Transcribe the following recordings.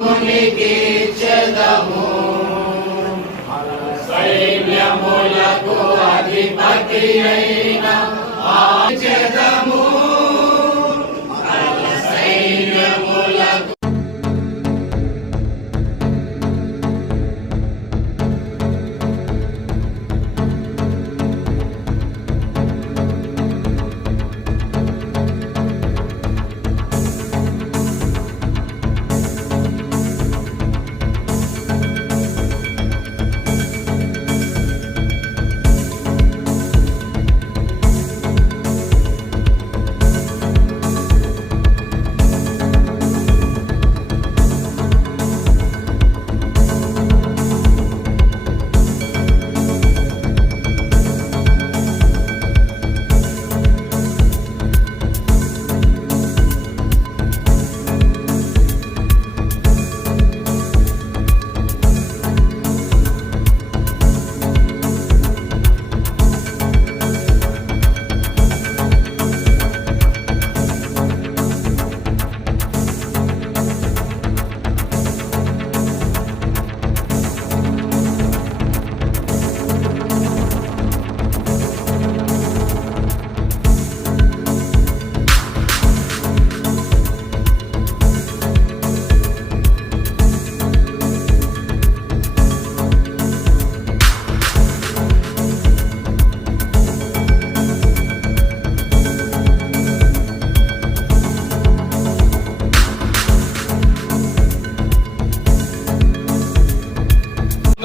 మునిగించదము సైన్యములకు అధిపతి అయి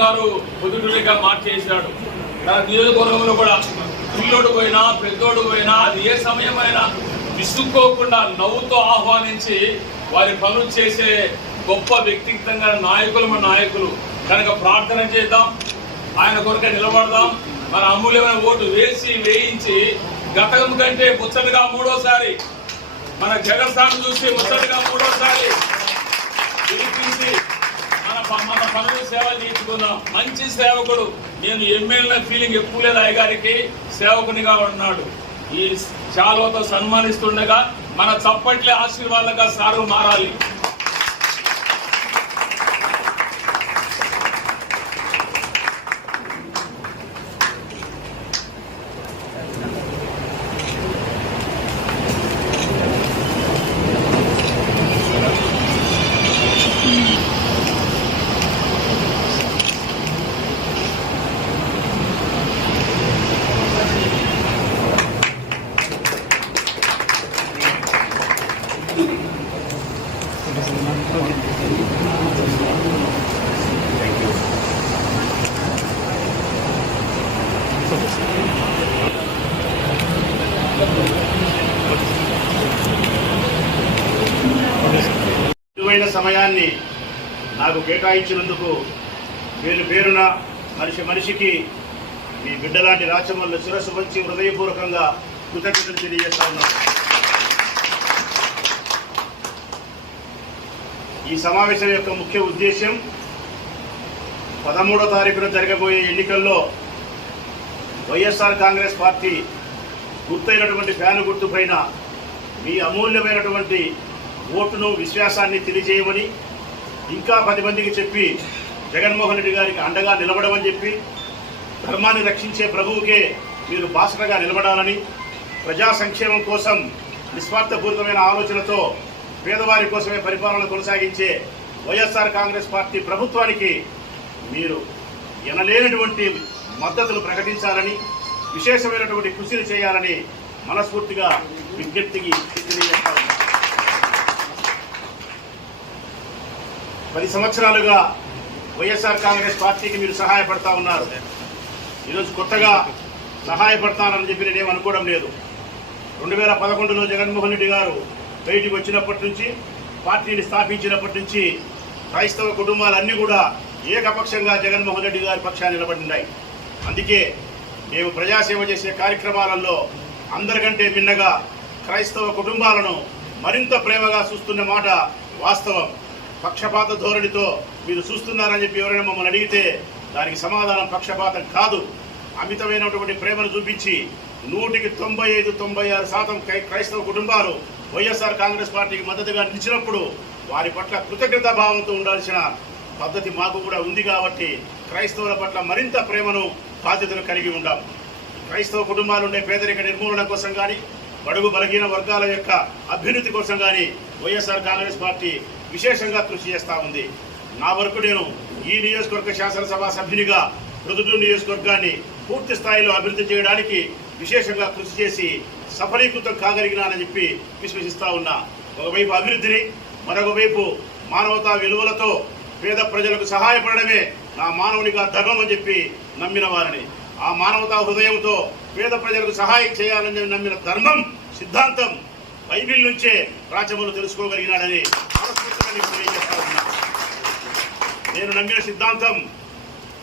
గారు పొద్దుటూరిగా మార్చేశాడు నా నియోజకవర్గంలో కూడా పిల్లోడు పోయినా పెద్దోడు పోయినా అది ఏ సమయమైనా విసుక్కోకుండా నవ్వుతో ఆహ్వానించి వారి పనులు చేసే గొప్ప వ్యక్తిగతంగా నాయకులు మన నాయకులు. కనుక ప్రార్థన చేద్దాం ఆయన కొరకే నిలబడదాం. మన అమూల్యమైన ఓటు వేసి వేయించి గతం కంటే ముచ్చటగా మూడోసారి మన జగన్ సార్ చూసి ముచ్చటగా మూడోసారి పిలిపించి మన పనులు సేవలు చేయించుకుందాం మంచి సేవకుడు. నేను ఎమ్మెల్యే ఫీలింగ్ ఎక్కువ లేదు అయ్యగారికి. సేవకునిగా ఉన్నాడు. ఈ చాలువతో సన్మానిస్తుండగా మన చప్పట్లే ఆశీర్వాదంగా సారు మారాలి. సమయాన్ని నాకు కేటాయించినందుకు పేరు పేరున మనిషి మనిషికి మీ బిడ్డలాంటి రాచమల్ల శిరస్సు మంచి హృదయపూర్వకంగా కృతజ్ఞతలు తెలియజేస్తా ఉన్నాను. ఈ సమావేశం యొక్క ముఖ్య ఉద్దేశం పదమూడో తారీఖున జరగబోయే ఎన్నికల్లో వైఎస్ఆర్ కాంగ్రెస్ పార్టీ గుర్తైనటువంటి ఫ్యాను గుర్తుపైన మీ అమూల్యమైనటువంటి ఓటును విశ్వాసాన్ని తెలియజేయమని ఇంకా పది మందికి చెప్పి జగన్మోహన్ రెడ్డి గారికి అండగా నిలబడమని చెప్పి ధర్మాన్ని రక్షించే ప్రభువుకే మీరు బాసటగా నిలబడాలని ప్రజా సంక్షేమం కోసం నిస్వార్థపూరితమైన ఆలోచనతో పేదవారి కోసమే పరిపాలన కొనసాగించే వైఎస్ఆర్ కాంగ్రెస్ పార్టీ ప్రభుత్వానికి మీరు ఎనలేనటువంటి మద్దతులు ప్రకటించాలని విశేషమైనటువంటి కృషిని చేయాలని మనస్ఫూర్తిగా విజ్ఞప్తికి తెలియజేస్తాను పది సంవత్సరాలుగా వైఎస్ఆర్ కాంగ్రెస్ పార్టీకి మీరు సహాయపడతా ఉన్నారు. ఈరోజు కొత్తగా సహాయపడతానని చెప్పి నేనేం అనుకోవడం లేదు. రెండు వేల పదకొండులో జగన్మోహన్ రెడ్డి గారు బయటికి వచ్చినప్పటి నుంచి పార్టీని స్థాపించినప్పటి నుంచి క్రైస్తవ కుటుంబాలన్నీ కూడా ఏకపక్షంగా జగన్మోహన్ రెడ్డి గారి పక్షాన్ని నిలబడినాయి. అందుకే మేము ప్రజాసేవ చేసే కార్యక్రమాలలో అందరికంటే మిన్నగా క్రైస్తవ కుటుంబాలను మరింత ప్రేమగా చూస్తున్న మాట వాస్తవం. పక్షపాత ధోరణితో మీరు చూస్తున్నారని చెప్పి ఎవరైనా మమ్మల్ని అడిగితే దానికి సమాధానం పక్షపాతం కాదు. అమితమైనటువంటి ప్రేమను చూపించి నూటికి తొంభై ఐదు తొంభై ఆరు శాతం క్రై- క్రైస్తవ కుటుంబాలు వైఎస్ఆర్ కాంగ్రెస్ పార్టీకి మద్దతుగా నిలిచినప్పుడు వారి పట్ల కృతజ్ఞత భావంతో ఉండాల్సిన పద్ధతి మాకు కూడా ఉంది కాబట్టి క్రైస్తవుల పట్ల మరింత ప్రేమను బాధ్యతను కలిగి ఉండాం. క్రైస్తవ కుటుంబాలు ఉండే పేదరిక నిర్మూలన కోసం కానీ బడుగు బలహీన వర్గాల యొక్క అభ్యున్నతి కోసం కానీ వైఎస్ఆర్ కాంగ్రెస్ పార్టీ విశేషంగా కృషి చేస్తూ ఉంది. నా వరకు నేను ఈ నియోజకవర్గ శాసనసభ సభ్యునిగా ప్రొద్దుటూరు నియోజకవర్గాన్ని పూర్తి స్థాయిలో అభివృద్ధి చేయడానికి విశేషంగా కృషి చేసి సఫలీకృతం కాగలిగినానని చెప్పి విశ్వసిస్తా ఉన్నా. ఒకవైపు అభివృద్ధిని మరొకవైపు మానవతా విలువలతో పేద ప్రజలకు సహాయపడడమే నా మానవునిగా ధర్మం అని చెప్పి నమ్మిన వారిని. ఆ మానవతా హృదయంతో పేద ప్రజలకు సహాయం చేయాలని నమ్మిన ధర్మం సిద్ధాంతం బైబిల్ నుంచే రాచములు తెలుసుకోగలిగినాడని నేను నమ్మిన సిద్ధాంతం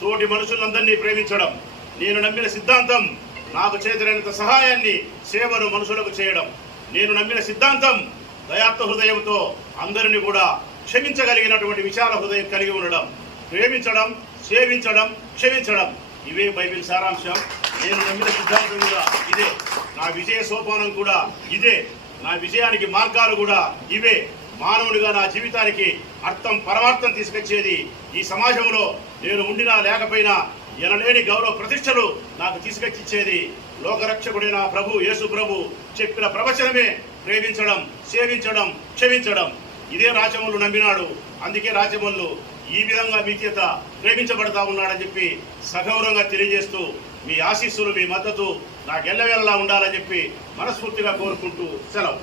తోటి మనుషులందరినీ ప్రేమించడం నేను నమ్మిన సిద్ధాంతం నాకు చేతులైనంత సహాయాన్ని సేవను మనుషులకు చేయడం. నేను నమ్మిన సిద్ధాంతం దయాత్మ హృదయంతో అందరిని కూడా క్షమించగలిగినటువంటి విశాల హృదయం కలిగి ఉండడం. ప్రేమించడం సేవించడం క్షమించడం. ఇవే బైబిల్ సారాంశం. నేను నమ్మిన సిద్ధాంతం కూడా ఇదే. నా విజయ సోపానం కూడా ఇదే. నా విజయానికి మార్గాలు కూడా ఇవే. మానవుడిగా నా జీవితానికి అర్థం పరమార్థం తీసుకొచ్చేది ఈ సమాజంలో నేను ఉండినా లేకపోయినా ఎనలేని గౌరవ ప్రతిష్టలు నాకు తీసుకొచ్చిచ్చేది. లోకరక్షకుడైన ప్రభు యేసు ప్రభు. చెప్పిన ప్రవచనమే ప్రేమించడం సేవించడం క్షమించడం. ఇదే రాచమల్లు నమ్మినాడు. అందుకే రాచమల్లు ఈ విధంగా మీ చేత ప్రేమించబడతా ఉన్నాడని చెప్పి సగౌరవంగా తెలియజేస్తూ మీ ఆశీస్సులు మీ మద్దతు నాకు ఎల్లవేళలా ఉండాలని చెప్పి మనస్ఫూర్తిగా కోరుకుంటూ సెలవు.